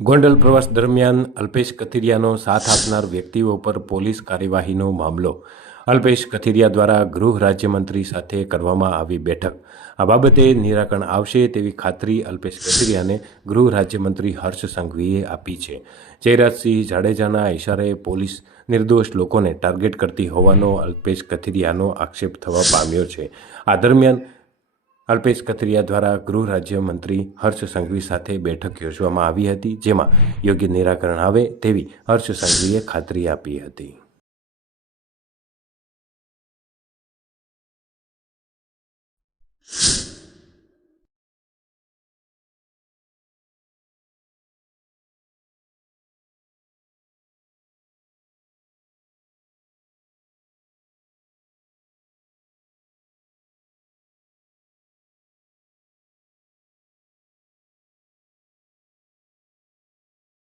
ગોંડલ પ્રવાસ દરમિયાન અલ્પેશ કથિરિયાનો સાથ આપનાર વ્યક્તિઓ પર પોલીસ કાર્યવાહીનો મામલો અલ્પેશ કથિરિયા દ્વારા ગૃહ રાજ્યમંત્રી સાથે કરવામાં આવી બેઠક. આ બાબતે નિરાકરણ આવશે તેવી ખાતરી અલ્પેશ કથિરિયાને ગૃહ રાજ્યમંત્રી હર્ષ સંઘવીએ આપી છે. જયરાજસિંહ જાડેજાના ઇશારે પોલીસ નિર્દોષ લોકોને ટાર્ગેટ કરતી હોવાનો અલ્પેશ કથિરિયાનો આક્ષેપ થવા પામ્યો છે. આ દરમિયાન અલ્પેશ કથિરિયા દ્વારા ગૃહ રાજ્યમંત્રી હર્ષ સંઘવી સાથે બેઠક યોજવામાં આવી હતી, જેમાં યોગ્ય નિરાકરણ આવે તેવી હર્ષ સંઘવીએ ખાતરી આપી હતી.